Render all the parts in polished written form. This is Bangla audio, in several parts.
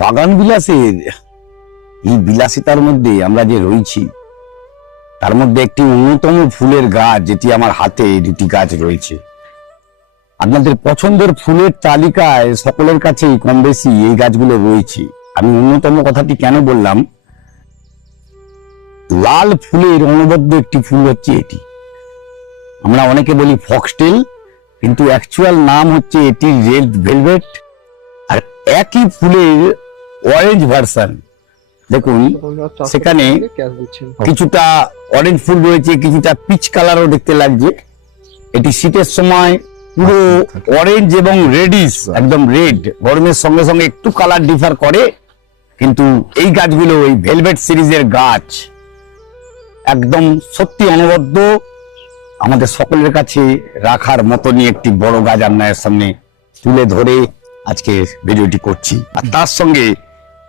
বাগান বিলাসের এই বিলাসিতার মধ্যে আমরা যে রয়েছি, তার মধ্যে একটি অন্যতম ফুলের গাছ, যেটি আমার হাতে দুটি গাছ রয়েছে। আপনাদের পছন্দের ফুলের তালিকায় সকলের কাছেই কম বেশি এই গাছগুলো রয়েছে। আমি অন্যতম কথাটি কেন বললাম, লাল ফুলের অনবদ্য একটি ফুল হচ্ছে এটি। আমরা অনেকে বলি ফক্সটেল, কিন্তু অ্যাকচুয়াল নাম হচ্ছে এটি রেড ভেলভেট। আর একই ফুলের অরেঞ্জ ভার্সন দেখুন, সেখানে কিছুটা অরেঞ্জ ফুল রয়েছে, কিছুটা পিচ কালারও দেখতে লাগছে। এটি শীতের সময় পুরো অরেঞ্জ এবং রেডিশ, একদম রেড। গরমের সঙ্গে সঙ্গে একটু কালার ডিফার করে, কিন্তু এই গাছগুলো এই ভেলভেট সিরিজের গাছ একদম সত্যি অনবদ্য। আমাদের সকলের কাছে রাখার মতনই একটি বড় গাছ আপনার সামনে তুলে ধরে আজকে ভিডিওটি করছি। আর তার সঙ্গে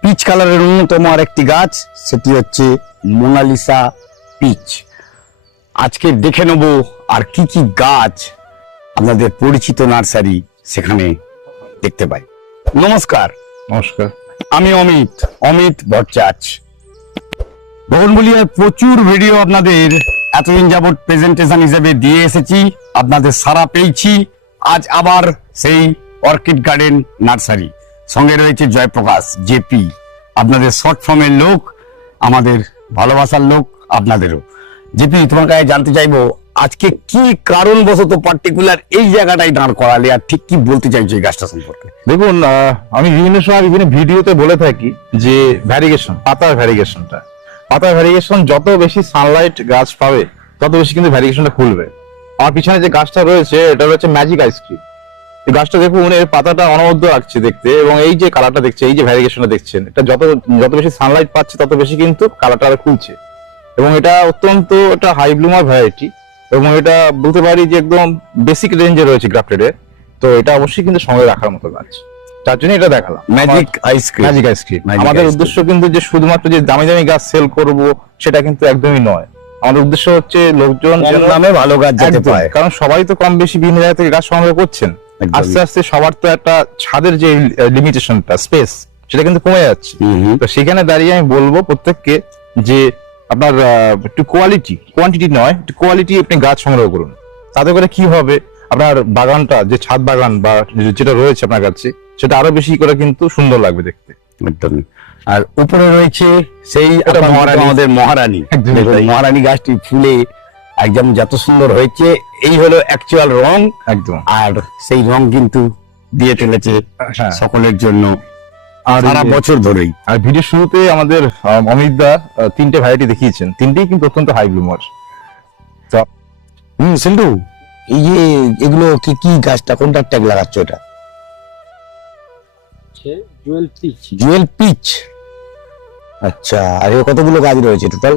পিচ কালারের অন্যতম আরেকটি গাছ, সেটি হচ্ছে মোনালিসা পিচ। আজকে দেখে নেব আর কি কি গাছ আপনাদের পরিচিত নার্সারি সেখানে দেখতে পাই। নমস্কার। নমস্কার, আমি অমিত ভট্টাচার্য। বগনভেলিয়ার প্রচুর ভিডিও আপনাদের এতদিন যাবৎ প্রেজেন্টেশন হিসেবে দিয়ে এসেছি, আপনাদের সাড়া পেয়েছি। আজ আবার সেই অর্কিড গার্ডেন নার্সারি, সঙ্গে রয়েছে জয়প্রকাশ জেপি, আপনাদের শর্ট ফর্মের লোক, আমাদের ভালোবাসার লোক আপনাদেরও। জেপি, তোমার কাছে জানতে চাইবো আজকে কি কারণবশত পার্টিকুলার এই জায়গাটাই দাঁড় করালে, আর ঠিক কি বলতে চাইছো এই গাছটা সম্পর্কে? দেখুন, আমি বিভিন্ন সময় বিভিন্ন ভিডিওতে বলে থাকি যে ভ্যারিগেশন, পাতার ভ্যারিগেশন যত বেশি সানলাইট গাছ পাবে তত বেশি কিন্তু ভ্যারিগেশনটা খুলবে। আমার পিছনে যে গাছটা রয়েছে এটা হচ্ছে ম্যাজিক আইসক্রিম। এই গাছটা দেখুন, এর পাতাটা অনবদ্য লাগছে দেখতে, এবং এই যে কালারটা দেখছে, এই যে ভ্যারিগেশনটা দেখছেন, এটা যত বেশি সানলাইট পাচ্ছে তত বেশি কিন্তু কালারটা খুলছে। এবং এটা অত্যন্ত একটা হাই ব্লুমার ভ্যারাইটি, এবং এটা বলতে পারি যে একদম বেসিক রেঞ্জে রয়েছে গ্রাফটেডে। তো এটা অবশ্যই কিন্তু সঙ্গে রাখার মতো গাছ, তার জন্য এটা দেখালাম ম্যাজিক আইসক্রিম। আমাদের উদ্দেশ্য কিন্তু যে শুধুমাত্র যে দামি দামি গাছ সেল করব সেটা কিন্তু একদমই নয়। আমাদের উদ্দেশ্য হচ্ছে লোকজন যেন নামে ভালো গাছ যেতে পায়, কারণ সবাই তো কম বেশি বিভিন্ন জায়গা থেকে গাছ সংগ্রহ করছেন। আস্তে আস্তে সবার তো একটা ছাদের যে লিমিটেশনটা, স্পেস, সেটা কিন্তু কমে যাচ্ছে। তো সেখানে দাঁড়িয়ে আমি বলবো প্রত্যেককে যে আপনার একটু কোয়ান্টিটি নয়, একটু কোয়ালিটি আপনি গাছ সংগ্রহ করুন। তাতে করে কি হবে, আপনার বাগানটা, যে ছাদ বাগান বা যেটা রয়েছে আপনার কাছে, সেটা আরো বেশি করে কিন্তু সুন্দর লাগবে দেখতে। একদমই। আর উপরে রয়েছে সেই আমাদের মহারানী গাছটি ফুলে একদম যত সুন্দর হয়েছে। এই হলো অ্যাকচুয়াল রং, একদম। আর সেই রং কিন্তু দিয়ে চলেছে সকলের জন্য সারা বছর ধরেই। আর ভিডিও শুরুতে আমাদের অমিত দা তিনটে ভ্যারাইটি দেখিয়েছেন, তিনটেই কিন্তু অত্যন্ত হাই ব্লুমার। সিন্ধু, এই যে এগুলো কি গাছটা, কোনটা ট্যাগ লাগাচ্ছ? এটা জুয়েল পিচ। আচ্ছা, আর এর কতগুলো গাছ রয়েছে টোটাল?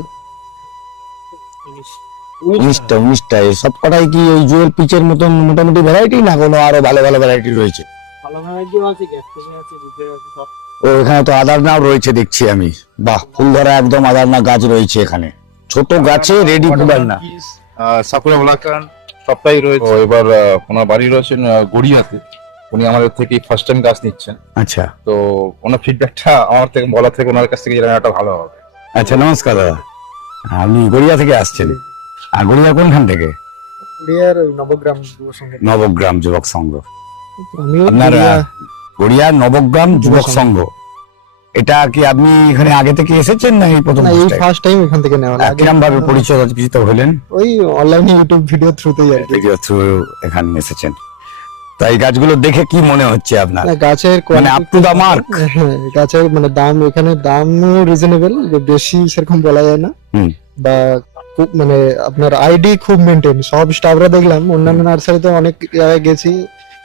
19টা। এই সব কটাই কি ওই জুয়েল পিচের মতন মোটামুটি ভ্যারাইটি, না কোনো আরো ভালো ভালো ভ্যারাইটি রয়েছে? ভালো ভ্যারাইটিও আছে, ক্যাপসিকাম আছে, জিপে আছে, সব। ও এখানে তো আদারনাও রয়েছে দেখছি আমি। বাহ, ফুল ধরা একদম আদারনা গাছ রয়েছে এখানে, ছোট গাছে রেডি ফুল না। সাকুরা বলাকান সবটাই রয়েছে। তো এবার ওনার বাড়ি রয়েছেন গড়িয়াতে। উনি আমাদের থেকে ফার্স্ট টাইম গাছ নিচ্ছেন। আচ্ছা তো ওনার ফিডব্যাকটা আমার থেকে বলা থেকে ওনার কাছ থেকে জানা একটা ভালো হবে। আচ্ছা, নমস্কার দাদা, আপনি গড়িয়া থেকে আসছেন? আর গড়িয়া কোনখান থেকে? পুরিয়ার নবগ্রাম যুব সংঘ। নবগ্রাম যুবক সংঘ। আমিও আপনার পুরিয়া- গড়িয়া নবগ্রাম যুবক সংঘ, এটা কি আপনি এখানে আগে থেকে এসেছেন না এই প্রথম? না, এই ফার্স্ট টাইম এখান থেকে নেওয়া। আগে কিরম ভাবে পরিচিত হলেন? ওই অনলাইনে ইউটিউব ভিডিও থ্রুতেই আর কি। ভিডিও থ্রু এখানে এসেছেন। তাই গাছগুলো দেখে কি মনে হচ্ছে আপনার? না, গাছের মানে quality up to the mark? হ্যাঁ, গাছের মানে দাম, এখানে দামও রিজনেবল, বেশি সেরকম বলা যায় না। হুম। বা খুব মানে আপনার আইডি খুব মেনটেন। সব স্টাফরা দেখলাম, অন্যান্য নার্সারিতে অনেক জায়গায় গেছি,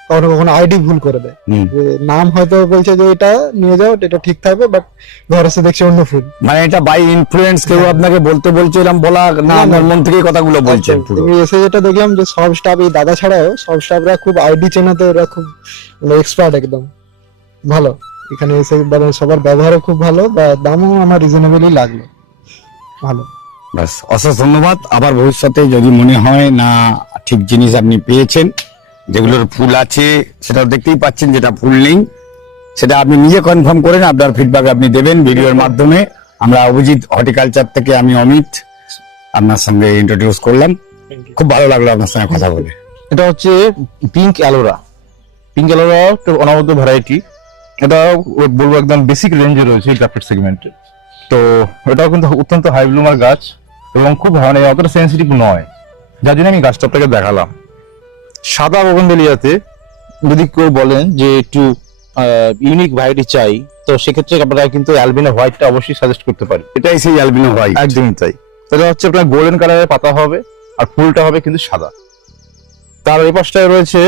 কখনো কখনো আইডি ভুল করে দেয়। হুম। যে নাম হয়তো বলছে যে এটা নিয়ে যাও, এটা ঠিক থাকবে, বাট ঘরে এসে দেখছি অন্য ফুল। মানে এটা বাই ইনফ্লুয়েন্স কেউ হ্যাঁ। আপনাকে বলতে বলছে এরকম বলা না, না, আপনার না। মন থেকে কথাগুলো বলছেন পুরো? তুমি এসে যেটা দেখলাম যে সব স্টাফ, এই দাদা ছাড়াও সব স্টাফরা খুব আইডি চেনাতে ওরা খুব এক্সপার্ট একদম ভালো। এখানে এসে সবার ব্যবহারও খুব ভালো, বা দামও আমার রিজনেবলই লাগলো, ভালো। বাস, অশেষ ধন্যবাদ। আবার ভবিষ্যতে যদি মনে হয় না ঠিক জিনিস আপনি পেয়েছেন, যেগুলোর ফুল আছে সেটা দেখতেই পাচ্ছেন, যেটা ফুল নেই সেটা আপনি নিজে কনফার্ম করেন, আপনার ফিডব্যাক আপনি দেবেন ভিডিওর মাধ্যমে। আমরা অভিজিৎ হর্টিকালচার থেকে, আমি অমিত আপনার সঙ্গে ইন্ট্রোডিউস করলাম। খুব ভালো লাগলো আপনার সঙ্গে কথা বলে। এটা হচ্ছে পিঙ্ক অ্যালোরা। পিঙ্ক অ্যালোরা অনবদ্য ভ্যারাইটি। এটা বলবো একদম বেসিক রেঞ্জে রয়েছে গ্রাফটেড সেগমেন্টে। তো এটাও কিন্তু অত্যন্ত হাই ব্লুমার গাছ এবং খুব মানে অতটা সেন্সিটিভ নয়, যার জন্য আমি গাছটা আপনাকে দেখালাম। সাদা বোগনভেলিয়াতে যদি কেউ বলেন যে একটু ইউনিক ভ্যারাইটি চাই, তো সেক্ষেত্রে আপনারা কিন্তু অ্যালবিনো হোয়াইটটা অবশ্যই সাজেস্ট করতে পারি। এটাই সেই অ্যালবিনো হোয়াইট। একদমই তাই। এটা হচ্ছে আপনার গোল্ডেন কালারের পাতা হবে, আর ফুলটা হবে কিন্তু সাদা। তার এই পাশটায় রয়েছে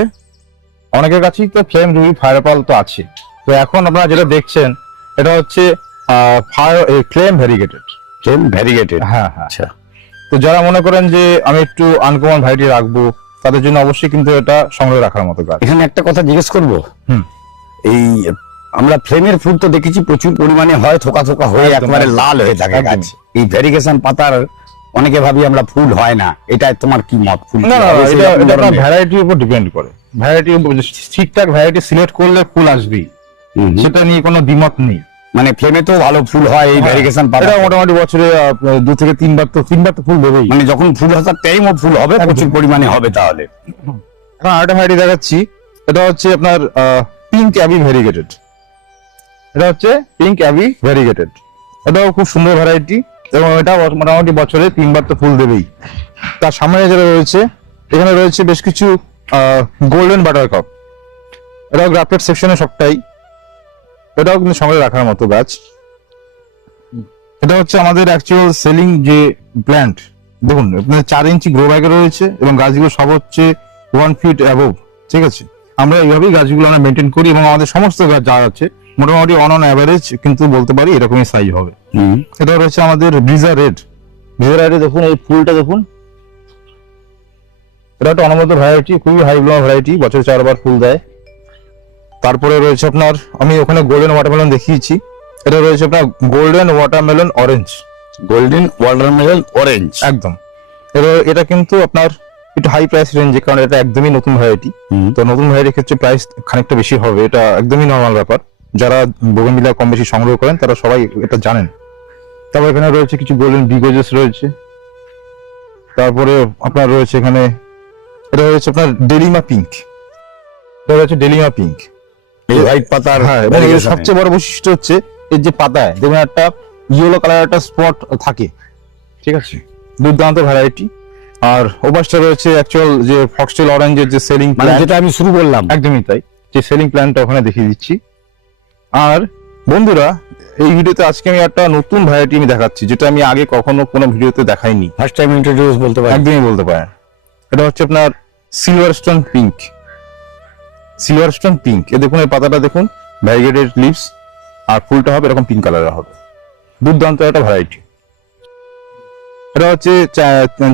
অনেকের কাছেই তো ফ্লেম রুবি ফায়ারপাল তো আছে। তো এখন আপনারা যেটা দেখছেন এটা হচ্ছে ফ্লেম ভ্যারিগেটেড। Flame variegated. হ্যাঁ হ্যাঁ। আচ্ছা, তো যারা মনে করেন যে আমি একটু আনকমন ভ্যারাইটি রাখবো, তাদের জন্য অবশ্যই কিন্তু এটা সংগ্রহ রাখার মতো গাছ। এখানে একটা কথা জিজ্ঞেস করব। হুম। এই আমরা ফ্লেমের ফুল তো দেখেছি প্রচুর পরিমাণে হয়, থোকা থোকা হয়ে একদম, একেবারে একদম। লাল হয়ে থাকে একদম। গাছ। এই ভ্যারিগেশন পাতার অনেকে ভাবি আমরা ফুল হয় না, এটা তোমার কি মত? ফুল না কি না, হবে সেই এটা রকম এটা আপনার ধরনের? ভ্যারাইটির উপর ডিপেন্ড করে। ভ্যারাইটি ঠিকঠাক ভ্যারাইটি সিলেক্ট করলে ফুল আসবেই, হুম হুম। সেটা নিয়ে কোনো দ্বিমত নেই। মানে ফ্লেমে তো ভালো ফুল হয় এই ভ্যারিগেশন পাতা। এটা মোটামুটি বছরে 2 থেকে 3 বার তো ফুল দেবেই। মানে যখন ফুল আসার টাইমও ফুল হবে, প্রচুর পরিমাণে হবে তাহলে। এখন আরেকটা ভ্যারাইটি দেখাচ্ছি। এটা হচ্ছে আপনার পিঙ্ক অ্যাবি ভ্যারিগেটেড। এটা হচ্ছে পিঙ্ক অ্যাবি ভ্যারিগেটেড। এটাও খুব সুন্দর ভ্যারাইটি এবং এটা মোটামুটি বছরে 3 বার তো ফুল দেবেই। তার সামনে যেটা রয়েছে, এখানে রয়েছে বেশ কিছু গোল্ডেন বাটার কাপ। এটাও গ্রাফটেড সেকশনে সবটাই। এটাও কিন্তু সঙ্গে রাখার মতো গাছ। এটা হচ্ছে আমাদের অ্যাকচুয়াল সেলিং যে প্ল্যান্ট। দেখুন আপনার 4 ইঞ্চি গ্রো ব্যাগে রয়েছে এবং গাছগুলো সব হচ্ছে 1 ফিট অ্যাবভ। ঠিক আছে, আমরা এইভাবেই গাছগুলো আমরা মেনটেন করি এবং আমাদের সমস্ত গাছ যা আছে মোটামুটি অন অ্যাভারেজ কিন্তু বলতে পারি এরকমই সাইজ হবে। হুম। এটা রয়েছে আমাদের ব্রিজা রেড। ব্রিজা রেডে দেখুন এই ফুলটা দেখুন, এটা একটা অনবদ্য ভ্যারাইটি, খুবই হাই ব্লুমার ভ্যারাইটি, বছরে 4 বার ফুল দেয়। তারপরে রয়েছে আপনার, আমি ওখানে গোল্ডেন ওয়াটারমেলন দেখিয়েছি, এটা রয়েছে আপনার golden watermelon orange. Golden watermelon orange. একদম। এটা কিন্তু আপনার একটু হাই প্রাইস রেঞ্জে, কারণ এটা একদমই নতুন ভ্যারাইটি। তো নতুন ভ্যারাইটির ক্ষেত্রে প্রাইস খানিকটা বেশি হবে, এটা একদমই নর্মাল ব্যাপার। যারা বোগেনভিলিয়া কম বেশি সংগ্রহ করেন তারা সবাই এটা জানেন। তারপর এখানে রয়েছে কিছু গোল্ডেন বিগোজেস রয়েছে। তারপরে আপনার রয়েছে এখানে, এটা রয়েছে আপনার ডেলিমা পিঙ্ক। এটা রয়েছে ডেলিমা পিঙ্ক। এই হোয়াইট পাতার। হ্যাঁ, এবং এর সবচেয়ে বড় বৈশিষ্ট্য হচ্ছে এর যে পাতায় দেখুন একটা ইয়েলো কালার একটা স্পট থাকে। ঠিক আছে, দুর্দান্ত ভ্যারাইটি। আর ওপাশটা রয়েছে অ্যাকচুয়াল যে ফক্সটেল অরেঞ্জের যে সেলিং মানে প্ল্যান্ট, যেটা আমি শুরু করলাম। একদমই তাই, যে সেলিং প্ল্যানটা ওখানে দেখিয়ে দিচ্ছি। আর বন্ধুরা, এই ভিডিওতে আজকে আমি একটা নতুন ভ্যারাইটি আমি দেখাচ্ছি, যেটা আমি আগে কখনো কোনো ভিডিওতে দেখাইনি। ফার্স্ট টাইম ইন্ট্রোডিউস বলতে পারি। একদমই বলতে পারেন। এটা হচ্ছে আপনার silver stone pink. Silver stone pink, এ দেখুন এই পাতাটা দেখুন, ভ্যারিগেটেড লিভস, আর ফুলটা হবে এরকম পিঙ্ক কালারের হবে। দুর্দান্ত একটা ভ্যারাইটি। এটা হচ্ছে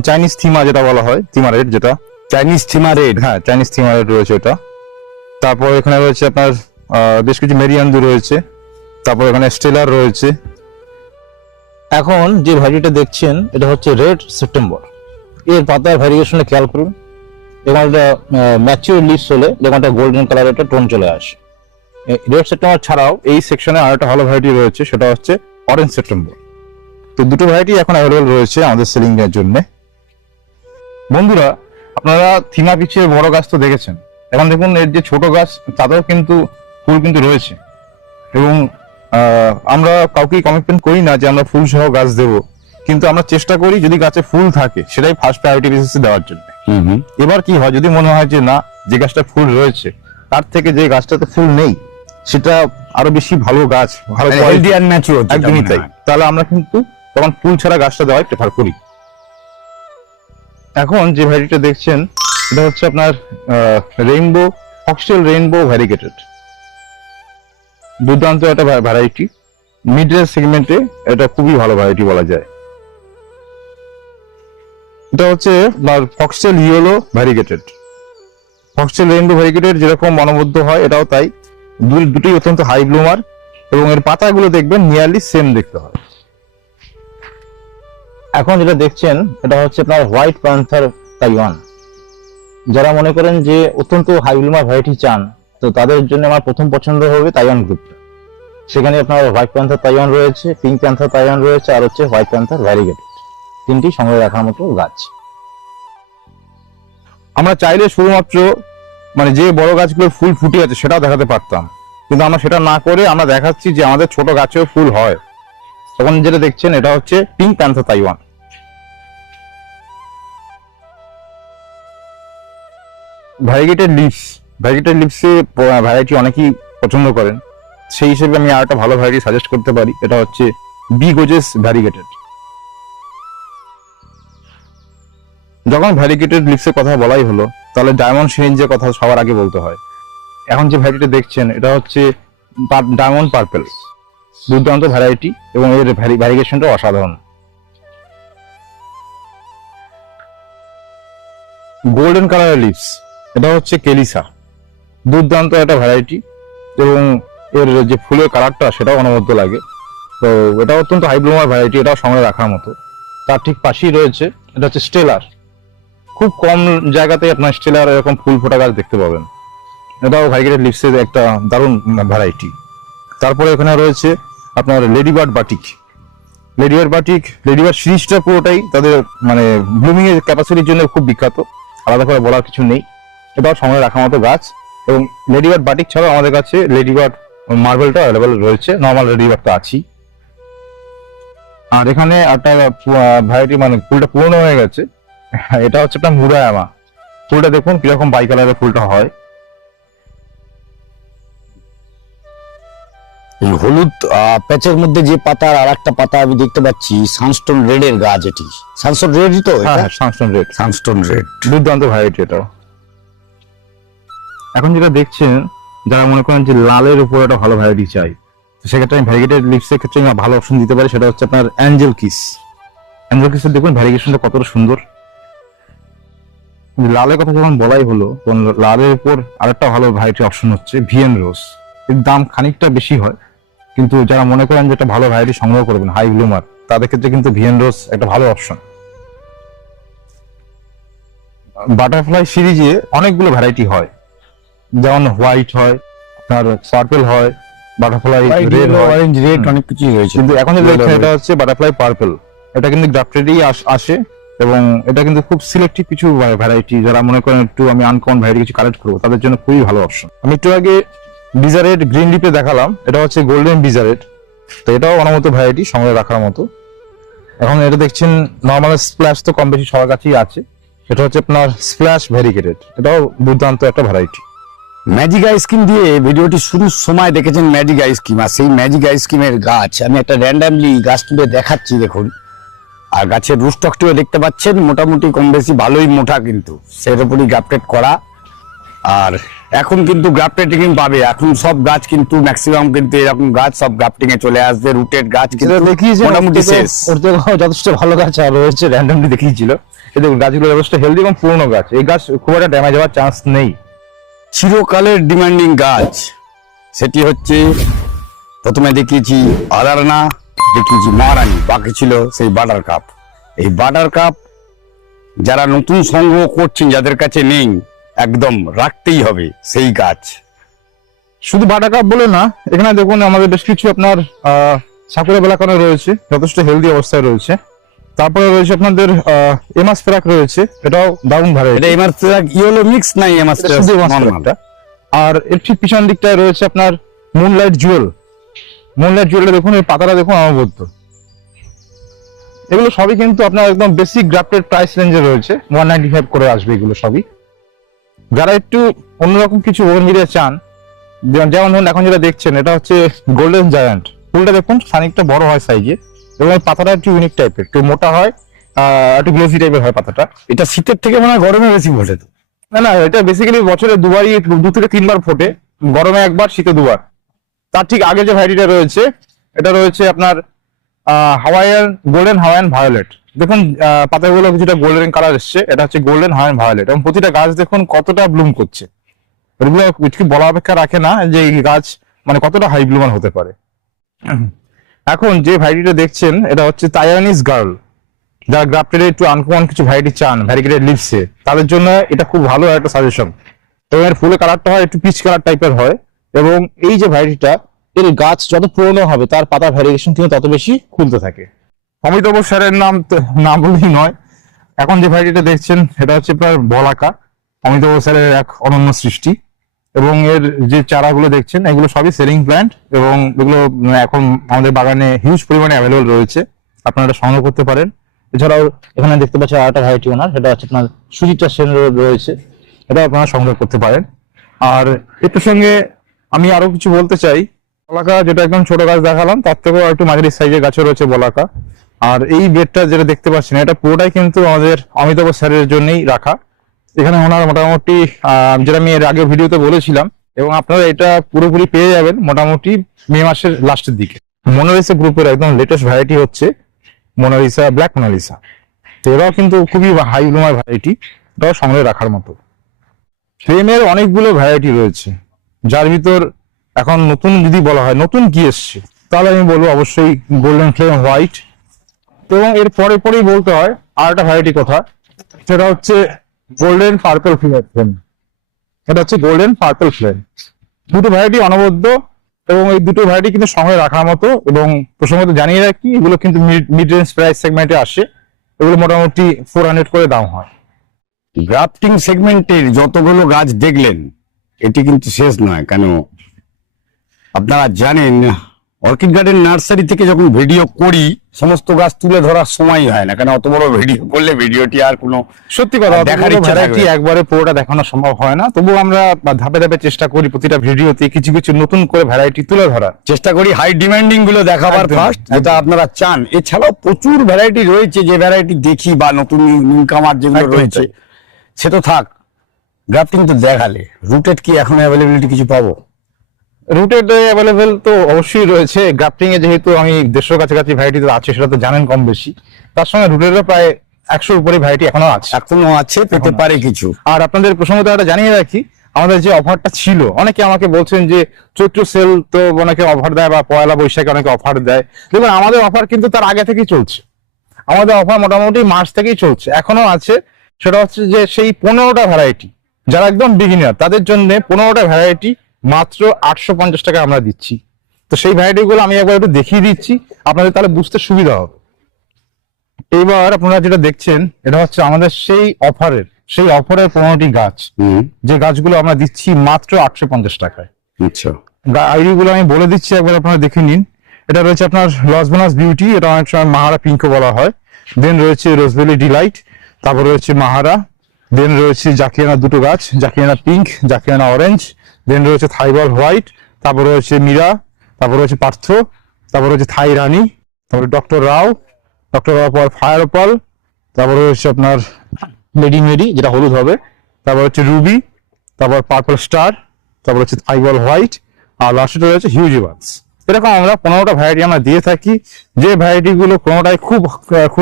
চাইনিজ থিমা যেটা বলা হয়, থিমা রেড যেটা, চাইনিজ থিমা রেড। হ্যাঁ চাইনিজ থিমা রেড রয়েছে এটা। তারপর এখানে রয়েছে আপনার বেশ কিছু মেরিয়ান্দু রয়েছে, তারপর এখানে স্টেলার রয়েছে। এখন যে ভ্যারাইটিটা দেখছেন এটা হচ্ছে রেড সেপ্টেম্বর। এর পাতার ভ্যারিয়েশনে খেয়াল করুন, এবং এটা ম্যাচিওর লিভস হলে যেমন একটা গোল্ডেন কালার একটা টোন চলে আসে। রেড সেপ্টেম্বর ছাড়াও এই সেকশনে আর একটা ভালো ভ্যারাইটি রয়েছে, সেটা হচ্ছে অরেঞ্জ সেপ্টেম্বর। তো দুটো ভ্যারাইটি এখন অ্যাভেলেবল রয়েছে আমাদের সেলিং এর জন্য। বন্ধুরা, আপনারা থিমা পিচের বড় গাছ তো দেখেছেন, এখন দেখুন এর যে ছোট গাছ তাতেও কিন্তু ফুল কিন্তু রয়েছে। এবং আমরা কাউকেই কমিটমেন্ট করি না যে আমরা ফুল সহ গাছ দেব, কিন্তু আমরা চেষ্টা করি যদি গাছে ফুল থাকে সেটাই ফার্স্ট প্রায়োরিটি বেসিসে দেওয়ার জন্য। এবার কি হয়, যদি মনে হয় যে না যে গাছটা ফুল রয়েছে তার থেকে যে গাছটাতে ফুল নেই সেটা আরো বেশি ভালো গাছ, ভালো হেলদি এন্ড ম্যাচিওর, একদমই তাই, তাহলে আমরা কিন্তু তখন ফুল ছাড়া গাছটা দেওয়াই প্রেফার করি। এখন যে ভ্যারাইটিটা দেখছেন এটা হচ্ছে আপনার রেইনবো, ফক্সটেল রেইনবো ভ্যারিগেটেড। দুর্দান্ত একটা ভ্যারাইটি, মিড রেঞ্জ সেগমেন্টে এটা খুবই ভালো ভ্যারাইটি বলা যায়। এটা হচ্ছে আপনার foxtail yellow variegated. Foxtail rainbow variegated যেরকম মনোবদ্ধ হয় এটাও তাই, দুটোই অত্যন্ত হাই ব্লুমার, এবং এর পাতাগুলো দেখবেন নিয়ারলি সেম দেখতে হয়। এখন যেটা দেখছেন এটা হচ্ছে আপনার হোয়াইট প্যান্থার তাইওয়ান। যারা মনে করেন যে অত্যন্ত হাই ব্লুমার ভ্যারাইটি চান, তো তাদের জন্য আমার প্রথম পছন্দ হবে তাইওয়ান গ্রুপটা। সেখানে আপনার হোয়াইট প্যান্থার তাইওয়ান রয়েছে, পিঙ্ক প্যান্থার তাইওয়ান রয়েছে, আর হচ্ছে হোয়াইট প্যান্থার ভ্যারিগেটেড। তিনটি সংগ্রহে রাখার মতো গাছ। আমরা চাইলে শুধুমাত্র মানে যে বড় গাছগুলোর ফুল ফুটে আছে সেটাও দেখাতে পারতাম, কিন্তু আমরা সেটা না করে আমরা দেখাচ্ছি যে আমাদের ছোট গাছেও ফুল হয়। তখন যেটা দেখছেন এটা হচ্ছে পিঙ্ক প্যান্থার তাইওয়ান। ভ্যারিগেটেড লিভসে ভ্যারাইটি অনেকেই পছন্দ করেন, সেই হিসেবে আমি আর একটা ভালো ভ্যারাইটি সাজেস্ট করতে পারি, এটা হচ্ছে বি গোজেস ভ্যারিগেটেড। যখন ভ্যারিগেটেড লিভসের কথা বলাই হলো, তাহলে ডায়মন্ড সিরিঞ্জের কথা সবার আগে বলতে হয়। এখন যে ভ্যারাইটিটা দেখছেন এটা হচ্ছে ডায়মন্ড পার্পেল। দুর্দান্ত ভ্যারাইটি এবং এর ভ্যারিগেশনটা অসাধারণ। গোল্ডেন কালারের লিভস, এটা হচ্ছে কেলিসা। দুর্দান্ত একটা ভ্যারাইটি, এবং এর যে ফুলের কালারটা সেটাও অনবদ্য লাগে। তো এটা অত্যন্ত হাই ব্লুমার ভ্যারাইটি, এটাও সংগ্রহে রাখার মতো। তার ঠিক পাশেই রয়েছে এটা হচ্ছে স্টেলার। খুব কম জায়গাতে আপনার স্টেলার এরকম ফুল ফোটা গাছ দেখতে পাবেন। এটাও ভ্যারিগেটেড লিভসের একটা দারুণ ভ্যারাইটি। তারপরে এখানে রয়েছে আপনার লেডিবার্ড সিরিজটা পুরোটাই তাদের মানে ব্লুমিং এর ক্যাপাসিটির জন্য খুব বিখ্যাত, আলাদা করে বলার কিছু নেই। এটাও সংগ্রহে রাখার মতো গাছ। এবং লেডিবার্ড বাটিক ছাড়াও আমাদের কাছে লেডিবার্ড মার্বেলটা অ্যাভেলেবল রয়েছে, নর্মাল লেডিবার্ডটা আছেই। আর এখানে একটা ভ্যারাইটি মানে ফুলটা পুরনো হয়ে গেছে, এটা হচ্ছে একটা মুরায়ামা। ফুলটা দেখুন কিরকম বাই কালারের ফুলটা হয়। এই হলুদ প্যাচের মধ্যে যে পাতার আর একটা পাতা আমি দেখতে পাচ্ছি, সানস্টোন রেড এর গাছ। এটি সানস্টোন রেডই তো? হ্যাঁ, সানস্টোন রেড দুর্দান্ত ভ্যারাইটি এটাও। এখন যেটা দেখছেন, যারা মনে করেন যে লালের উপর একটা ভালো ভ্যারাইটি চাই, সেক্ষেত্রে আমি ভ্যারিগেটেড লিভসের ক্ষেত্রে আমি ভালো অপশন দিতে পারি, সেটা হচ্ছে আপনার অ্যাঞ্জেল কিসের দেখুন ভ্যারিগেশনটা কতটা সুন্দর। লালের কথা যখন বলাই হলো, তখন লালের উপর আরেকটা ভালো ভ্যারাইটি অপশন হচ্ছে ভিএন রোজ। এর দাম খানিকটা বেশি হয়, কিন্তু যারা মনে করেন যে একটা ভালো ভ্যারাইটি সংগ্রহ করবেন হাই ব্লুমার, তাদের ক্ষেত্রে কিন্তু ভিএন রোজ একটা ভালো অপশন। বাটারফ্লাই সিরিজে অনেকগুলো ভ্যারাইটি হয়, যেমন হোয়াইট হয়, আপনার পার্পল হয়, বাটারফ্লাই রেড, অরেঞ্জ, রেড অনেক কিছুই রয়েছে। কিন্তু এখন যে দেখছেন এটা হচ্ছে বাটারফ্লাই পার্পল। এটা কিন্তু গ্রাফটেডই আসে, এবং এটা কিন্তু খুব সিলেক্টিভ কিছু ভ্যারাইটি। যারা মনে করেন একটু আমি আনকমন ভ্যারাইটি কিছু কালেক্ট করবো, তাদের জন্য খুবই ভালো অপশন। আমি একটু আগে বিজারেড গ্রিন লিপে দেখালাম, এটা হচ্ছে গোল্ডেন বিজারেড। তো এটাও অনমত ভ্যারাইটি, সংগ্রহে রাখার মতো। এখন এটা দেখছেন নর্মাল স্প্ল্যাশ তো কম বেশি সবার কাছেই আছে, এটা হচ্ছে আপনার স্প্ল্যাশ ভ্যারিগেটেড। এটাও দুর্দান্ত একটা ভ্যারাইটি। ম্যাজিক আইসক্রিম দিয়ে ভিডিওটি শুরুর সময় দেখেছেন ম্যাজিক আইসক্রিম, আর সেই ম্যাজিক আইসক্রিমের গাছ আমি একটা র্যান্ডামলি গাছ তুলে দেখাচ্ছি দেখুন। আর গাছের রুস্টকটিও দেখতে পাচ্ছেন, মোটামুটি কম বেশি ভালোই মোটা, কিন্তু সের উপরই গ্রাফটেড করা। আর এখন কিন্তু গ্রাফটেড পাবে, এখন সব গাছ কিন্তু ম্যাক্সিমাম কিন্তু এরকম গাছ সব গ্রাফটিং এ চলে আসবে, রুটেড গাছ কিন্তু দেখিয়েছে মোটামুটি শেষ। ওর থেকে যথেষ্ট ভালো গাছ আর রয়েছে, র্যান্ডমলি দেখিয়েছিল। এই দেখুন গাছগুলো যথেষ্ট হেলদি এবং পুরনো গাছ, এই গাছ খুব একটা ড্যামেজ হওয়ার চান্স নেই। চিরকালের ডিমান্ডিং গাছ সেটি হচ্ছে, প্রথমে দেখিয়েছি আদারনা, দেখিয়েছি মহারানী, বাকি ছিল সেই বাটার কাপ। এই বাটার কাপ যারা নতুন সংগ্রহ করছেন, যাদের কাছে নেই, একদম রাখতেই হবে সেই গাছ। শুধু বাটাকাপ বলে না, এখানে দেখুন আমাদের বেশ কিছু আপনার সাকুরা বেলাকানো রয়েছে, যথেষ্ট হেলদি অবস্থায় রয়েছে। তারপরে রয়েছে আপনাদের এমাস ফেরাক রয়েছে, এটাও দারুণ ভালো। এটা এমার ইয়েলো মিক্স নাই, এমার শুধু এমাস ফেরাকটা। আর এর ঠিক পিছন দিকটায় রয়েছে আপনার মুনলাইট জুয়েল। মুনলাইট জুয়েলটা দেখুন, এই পাতাটা দেখুন অনবদ্য। এগুলো সবই কিন্তু আপনার একদম বেসিক গ্রাফটেড প্রাইস রেঞ্জে রয়েছে, 195 করে আসবে এগুলো সবই। যারা একটু অন্যরকম কিছু ওভারমিডিয়া চান, যেমন ধরুন এখন যেটা দেখছেন এটা হচ্ছে গোল্ডেন জায়ান্ট। ফুলটা দেখুন খানিকটা বড় হয় সাইজে, এবং পাতাটা একটু ইউনিক টাইপের, একটু মোটা হয়, একটু গ্লোসি টাইপের হয় পাতাটা। এটা শীতের থেকে মনে হয় গরমে বেশি ফোটে। তো না, এটা বেসিক্যালি বছরে দুবারই, 2 থেকে 3 বার ফোটে, গরমে একবার, শীতে 2 বার। তার ঠিক আগে যে ভ্যারাইটিটা রয়েছে, এটা রয়েছে আপনার হাওয়াইয়ান গোল্ডেন হাওয়াইয়ান ভায়োলেট। দেখুন পাতাগুলো কিছুটা গোল্ডেন কালার এসছে, এটা হচ্ছে গোল্ডেন হাওয়াইয়ান ভায়োলেট। এবং প্রতিটা গাছ দেখুন কতটা ব্লুম করছে, এগুলো কিছু বলা অপেক্ষা রাখে না যে এই গাছ মানে কতটা হাই ব্লুমার হতে পারে। এখন যে ভ্যারাইটিটা দেখছেন এটা হচ্ছে তাইওয়ানিজ গার্ল। যারা গ্রাফটেড একটু আনকমন কিছু ভ্যারাইটি চান ভ্যারিগেটেড লিভসে, তাদের জন্য এটা খুব ভালো একটা সাজেশন। এবং এর ফুলের কালারটা হয় একটু পিচ কালার টাইপের হয়, এবং এই যে ভ্যারাইটিটা, এর গাছ যত পুরনো হবে তার পাতার ভ্যারিয়েশন কিন্তু তত বেশি খুলতে থাকে। অমিতাভ স্যারের নাম বলেই নয়, এখন যে ভ্যারাইটিটা দেখছেন এটা হচ্ছে আপনার বলাকা, অমিতাভ স্যারের এক অনন্য সৃষ্টি। এবং এর যে চারাগুলো দেখছেন এগুলো সবই সেলিং প্ল্যান্ট, এবং এগুলো এখন আমাদের বাগানে হিউজ পরিমাণে অ্যাভেলেবল রয়েছে, আপনারা এটা সংগ্রহ করতে পারেন। এছাড়াও এখানে দেখতে পাচ্ছেন আরেকটা ভ্যারাইটি ওনার, সেটা হচ্ছে আপনার সুচিত্রা সেন রয়েছে, এটাও আপনারা সংগ্রহ করতে পারেন। আর এর সঙ্গে আমি আরো কিছু বলতে চাই, বলাকা যেটা একদম ছোট গাছ দেখালাম, তার থেকেও একটু মাঝারি সাইজের গাছও রয়েছে বলাকা। আর এই বেডটা যেটা দেখতে পাচ্ছেন এটা পুরোটাই কিন্তু আমাদের অমিতাভ স্যারের জন্যই রাখা। এখানে ওনার মোটামুটি যেটা আমি এর আগে ভিডিওতে বলেছিলাম, এবং আপনারা এটা পুরোপুরি পেয়ে যাবেন মোটামুটি মে মাসের লাস্টের দিকে। মোনালিসা গ্রুপের একদম লেটেস্ট ভ্যারাইটি হচ্ছে মোনালিসা, ব্ল্যাক মোনালিসা। তো এরাও কিন্তু খুবই হাই ব্লুমার ভ্যারাইটি, এটাও সংগ্রহে রাখার মতো। ফ্লেমের অনেকগুলো ভ্যারাইটি রয়েছে, যার ভিতর এখন নতুন যদি বলা হয় নতুন কি এসছে, তাহলে আমি বলবো অবশ্যই গোল্ডেন ফ্লেম হোয়াইট। এবং এর পরেই বলতে হয় আর একটা ভ্যারাইটি কথা, সেটা হচ্ছে গোল্ডেন পার্পল ফ্লেম। এটা হচ্ছে গোল্ডেন পার্পল ফ্লেম। দুটো ভ্যারাইটি অনবদ্য, এবং এই দুটো ভ্যারাইটি কিন্তু সংগ্রহে রাখার মতো। এবং প্রসঙ্গত জানিয়ে রাখি, এগুলো কিন্তু মিড রেঞ্জ প্রাইস সেগমেন্টে আসে, এগুলো মোটামুটি 400 করে দাম হয়। গ্রাফটিং সেগমেন্টের যতগুলো গাছ দেখলেন, এটি কিন্তু শেষ নয়। কেন আপনারা জানেন, অর্কিড গার্ডেন নার্সারি থেকে যখন ভিডিও করি, সমস্ত গাছ তুলে ধরার সময় হয় না, কেন অত বড় ভিডিও করলে ভিডিওটি আর কোনো সত্যি কথা দেখার ইচ্ছা ভ্যারাইটি একবারে পুরোটা দেখানো সম্ভব হয় না। তবু আমরা ধাপে ধাপে চেষ্টা করি প্রতিটা ভিডিওতে কিছু কিছু নতুন করে ভ্যারাইটি তুলে ধরার চেষ্টা করি, হাই ডিমান্ডিং গুলো দেখাবার ফার্স্ট, যেটা আপনারা চান। এছাড়াও প্রচুর ভ্যারাইটি রয়েছে, যে ভ্যারাইটি দেখি বা নতুন ইনকামার যেগুলো রয়েছে সে তো থাক, গ্রাফটিং তো দেখালে। রুটেড কি এখন অ্যাভেলেবিলিটি কিছু পাবো? রুটেড অ্যাভেলেবেল তো অবশ্যই রয়েছে। গ্রাফটিং এ যেহেতু আমি 150 কাছাকাছি ভ্যারাইটি আছে, সেটা তো জানেন কম বেশি। তার সঙ্গে রুটেডের প্রায় 100 উপরে ভ্যারাইটি এখনো আছে, পেতে পারে কিছু। আর আপনাদের প্রসঙ্গত একটা জানিয়ে রাখি, আমাদের যে অফারটা ছিল, অনেকে আমাকে বলছেন যে চৈত্র সেল তো অনেকে অফার দেয়, বা পয়লা বৈশাখে অনেকে অফার দেয়। দেখুন আমাদের অফার কিন্তু তার আগে থেকেই চলছে, আমাদের অফার মোটামুটি মার্চ থেকেই চলছে, এখনো আছে। সেটা হচ্ছে যে সেই 15টা ভ্যারাইটি, যারা একদম বিগিনার তাদের জন্য 15টা ভ্যারাইটি মাত্র 850 টাকা আমরা দিচ্ছি। তো সেই ভ্যারাইটি গুলো আমি একবার একটু দেখিয়ে দিচ্ছি, আপনাদের তাহলে বুঝতে সুবিধা হবে। এইবার আপনারা যেটা দেখছেন এটা হচ্ছে আমাদের সেই অফারের 15টি গাছ, যে গাছগুলো আমরা দিচ্ছি মাত্র 850 টাকায়। আচ্ছা, আইডি গুলো আমি বলে দিচ্ছি, একবার আপনারা দেখে নিন। এটা রয়েছে আপনার লস বোনাস বিউটি, এটা অনেক সময় মাহারা পিঙ্কও বলা হয়। দেন রয়েছে রোজবেলি ডিলাইট, তারপর রয়েছে মাহারা। দেন রয়েছে জাকিয়ানা দুটো গাছ, জাকিয়ানা পিঙ্ক, জাকিয়ানা অরেঞ্জ। দেন রয়েছে থাইবল হোয়াইট, তারপর রয়েছে মীরা, তারপর রয়েছে পার্থ, তারপর রয়েছে থাই রানী, তারপরে ডক্টর রাও পর ফায়ার অপাল, তারপরে রয়েছে আপনার লেডি মেরি যেটা হলুদ হবে, তারপর হচ্ছে রুবি, তারপর পার্পল স্টার, তারপর হচ্ছে আইবল হোয়াইট, আর লাস্টে রয়েছে হিউজ ওয়ান্স। এরকম আমরা 15টা ভ্যারাইটি আমরা দিয়ে থাকি, যে ভ্যারাইটি গুলো কোনোটাই খুব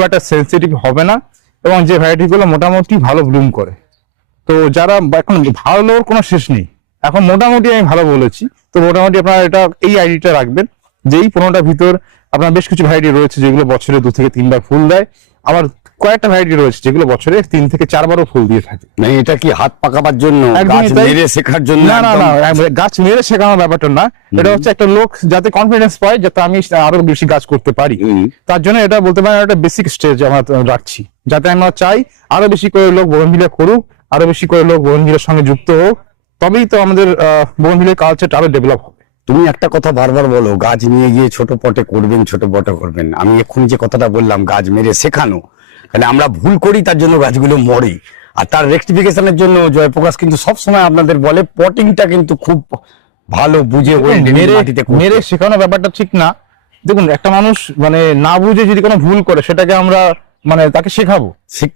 একটা সেন্সিটিভ হবে না, এবং যে ভ্যারাইটি গুলো মোটামুটি ভালো ব্লুম করে। তো যারা এখন ভালোর কোনো শেষ নেই, এখন মোটামুটি আমি ভালো বলেছি, তো মোটামুটি আপনারা এটা এই আইডিটা রাখবেন যে এই 15টার ভিতর আপনার বেশ কিছু ভ্যারাইটি রয়েছে যেগুলো বছরে 2 থেকে 3 বার ফুল দেয়, আবার কয়েকটা ভ্যারাইটি রয়েছে যেগুলো বছরে 3 থেকে 4 বারও ফুল দিয়ে থাকে। মানে এটা কি হাত পাকাবার জন্য, একদমই গাছ তাই। মেরে শেখার জন্য? না না না, একদম। গাছ মেরে শেখানোর ব্যাপারটা না, এটা হচ্ছে একটা লোক যাতে কনফিডেন্স পায় যাতে আমি আরো বেশি গাছ করতে পারি, তার জন্য এটা বলতে পারেন একটা বেসিক স্টেজ আমরা রাখছি, যাতে আমরা চাই আরো বেশি করে লোক বোগেনভিলিয়া করুক, আরো বেশি করে লোক বোগেনভিলিয়ার সঙ্গে যুক্ত হোক, তবেই তো আমাদের বোগেনভিলিয়া কালচারটা আরো ডেভেলপ হবে। তুমি একটা কথা বারবার বলো, গাছ নিয়ে গিয়ে ছোট পটে করবেন, ছোট পটে করবেন। আমি এক্ষুনি যে কথাটা বললাম, গাছ মেরে শেখানো, কারণ আমরা ভুল করি, তার জন্য গাছগুলো মরে। আর তার রেকটিফিকেশনের জন্য জয়প্রকাশ কিন্তু সবসময় আপনাদের বলে পটিংটা কিন্তু খুব ভালো বুঝে ওই মাটিতে করতে। মেরে শেখানোর ব্যাপারটা ঠিক না। দেখুন, একটা মানুষ মানে না বুঝে যদি কোনো ভুল করে সেটাকে আমরা মানে তাকে শেখাবো,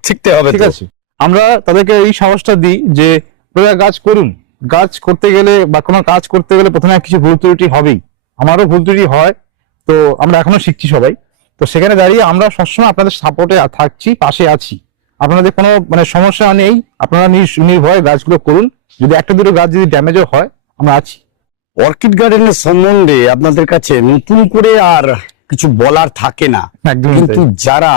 শিখতে হবে, ঠিক আছে? আমরা তাদেরকে এই সাহসটা দিই যে তোরা গাছ করুন, গাছ করতে গেলে বা কোনো কাজ করতে গেলে প্রথমে কিছু ভুল ত্রুটি হবেই, আমারও ভুল ত্রুটি হয়, তো আমরা এখনো শিখছি সবাই। তো সেখানে দাঁড়িয়ে আমরা সবসময় আপনাদের সাপোর্টে থাকছি, পাশে আছি। আপনাদের কোনো মানে সমস্যা নেই, আপনারা নির্ভয়ে গাছগুলো করুন, যদি একটা দুটো গাছ যদি ড্যামেজও হয় আমরা আছি। অর্কিড গার্ডেনের সম্বন্ধে আপনাদের কাছে নতুন করে আর কিছু বলার থাকে না, একদমই কিন্তু তাই। যারা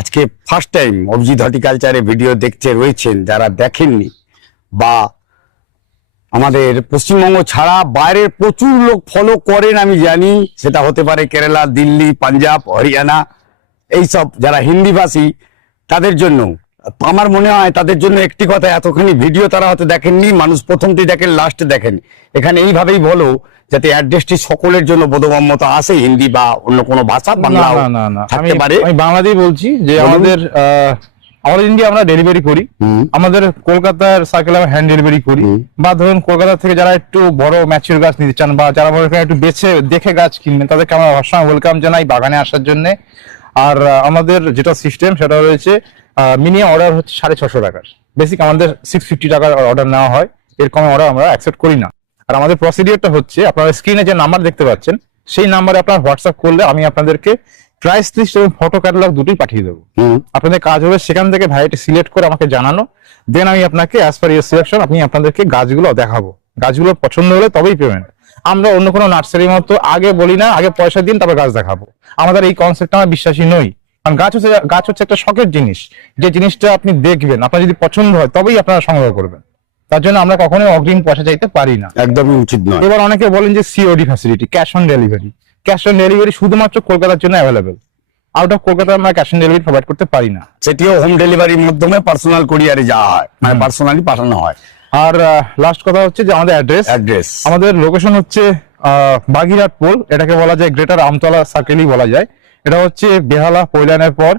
আজকে ফার্স্ট টাইম অভিজিৎ হর্টিকালচারে ভিডিও দেখতে রয়েছেন, যারা দেখেননি, বা আমাদের পশ্চিমবঙ্গ ছাড়া বাইরের প্রচুর লোক ফলো করেন আমি জানি, সেটা হতে পারে কেরালা, দিল্লি, পাঞ্জাব, হরিয়ানা, এইসব যারা হিন্দিভাষী, তাদের জন্য আমার মনে হয় তাদের জন্য একটি কথা, এতখানি ভিডিও তারা হয়তো দেখেননি, মানুষ প্রথমটি দেখেন, লাস্টে দেখেন। এখানে এইভাবেই বলো যাতে অ্যাড্রেসটি সকলের জন্য বোধগম্যতা আসে, হিন্দি বা অন্য কোনো ভাষা, বাংলা না না না, থাকতে পারে। আমি বাংলাতেই বলছি যে আমাদের ইন্ডিয়া আমরা ডেলিভারি করি, আমাদের কলকাতার সার্কেলে আমরা হ্যান্ড ডেলিভারি করি, বা ধরুন কলকাতা থেকে যারা একটু বড় ম্যাচিউর গাছ নিতে চান বা যারা মনে করেন একটু বেছে দেখে গাছ কিনবেন, তাদেরকে আমরা সবসময় ওয়েলকাম জানাই বাগানে আসার জন্য। আর আমাদের যেটা সিস্টেম সেটা রয়েছে মিনিমাম অর্ডার হচ্ছে 650 টাকার, বেসিক আমাদের 650 টাকার অর্ডার নেওয়া হয়, এর কম অর্ডার আমরা অ্যাকসেপ্ট করি না। আর আমাদের প্রসিডিওরটা হচ্ছে আপনারা স্ক্রিনে যে নাম্বার দেখতে পাচ্ছেন সেই নাম্বারে আপনার হোয়াটসঅ্যাপ করলে আমি আপনাদেরকে প্রাইস লিস্ট এবং ফটো ক্যাটালগ দুটোই পাঠিয়ে দেবো। আপনাদের কাজ হবে সেখান থেকে ভ্যারাইটি সিলেক্ট করে আমাকে জানানো, দেন আমি আপনাকে অ্যাজ পার ইয়ার সিলেকশন আমি আপনাদেরকে গাছগুলো দেখাবো, গাছগুলো পছন্দ হলে তবেই পেমেন্ট। আমরা অন্য কোনো নার্সারির মতো আগে বলি না আগে পয়সা দিন তারপর গাছ দেখাবো, আমাদের এই কনসেপ্টটা আমরা বিশ্বাসী নই। কারণ গাছ হচ্ছে একটা শখের জিনিস, যে জিনিসটা আপনি দেখবেন, আপনার যদি পছন্দ হয় তবেই আপনারা সংগ্রহ করবেন, তার জন্য আমরা কখনোই অগ্রিম পয়সা চাইতে পারি না, একদমই উচিত নয়। এবার অনেকে বলেন যে COD facility, cash on delivery, cash on delivery শুধুমাত্র কলকাতার জন্য অ্যাভেলেবেল, আউট অফ কলকাতা আমরা ক্যাশ অন ডেলিভারি প্রোভাইড করতে পারি না, সেটিও হোম ডেলিভারির মাধ্যমে পার্সোনাল কুরিয়ারে যাওয়া হয়, মানে পার্সোনালি পাঠানো হয়। আর লাস্ট কথা হচ্ছে যে আমাদের অ্যাড্রেস, আমাদের লোকেশন হচ্ছে বাগিরহাট পোল, এটাকে বলা যায় গ্রেটার আমতলা সার্কেলই বলা যায়। এটা হচ্ছে বেহালা পৈলানের পর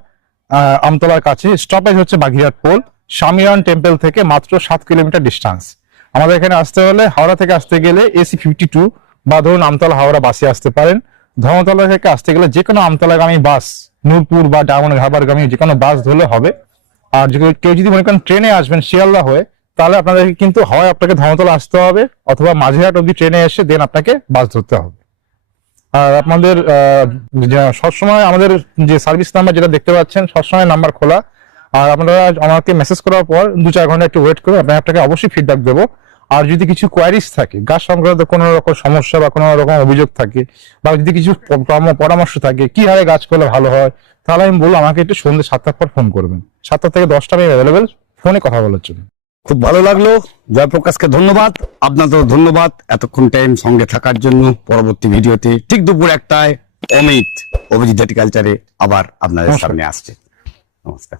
আমতলার কাছে, স্টপেজ হচ্ছে বাগিরহাট পোল, স্বামীরান টেম্পল থেকে মাত্র 7 কিলোমিটার ডিস্টেন্স। আমাদের এখানে আসতে হলে হাওড়া থেকে আসতে গেলে AC 52 বা ধরুন আমতলা হাওড়া বাসে আসতে পারেন, ধর্মতলা থেকে আসতে গেলে যে কোনো আমতলাগামী বাস, নূরপুর বা ডায়মন্ড হারবারগামী যে কোনো বাস ধরলে হবে। আর কেউ যদি মনে করেন ট্রেনে আসবেন শিয়ালদা হয়ে, তাহলে আপনাদেরকে কিন্তু হয় আপনাকে ধর্মতলা আসতে হবে অথবা মাঝেরহাট অব্দি ট্রেনে এসে দেন আপনাকে বাস ধরতে হবে। আর আপনাদের সবসময় আমাদের যে সার্ভিস নাম্বার যেটা দেখতে পাচ্ছেন সবসময় নাম্বার খোলা, আর আপনারা আমাকে মেসেজ করার পর 2-4 ঘন্টা একটু ওয়েট করে আপনাকে অবশ্যই ফিডব্যাক দেবো। আর যদি কিছু কোয়ারিজ থাকে, গাছ সংক্রান্ত কোনো রকম সমস্যা বা কোনো রকম অভিযোগ থাকে, বা যদি কিছু পরামর্শ থাকে কি হারে গাছ করলে ভালো হয়, তাহলে আমি বলবো আমাকে একটু সন্ধ্যে 7টার পর ফোন করবেন, 7টা থেকে 10টা আমি অ্যাভেলেবেল ফোনে কথা বলার জন্য। খুব ভালো লাগলো, জয়প্রকাশকে ধন্যবাদ, আপনাদেরও ধন্যবাদ এতক্ষণ টাইম সঙ্গে থাকার জন্য। পরবর্তী ভিডিওতে ঠিক দুপুর 1টায় অমিত অভিজিৎ হর্টিকালচারে আবার আপনাদের সামনে আসছে। নমস্কার।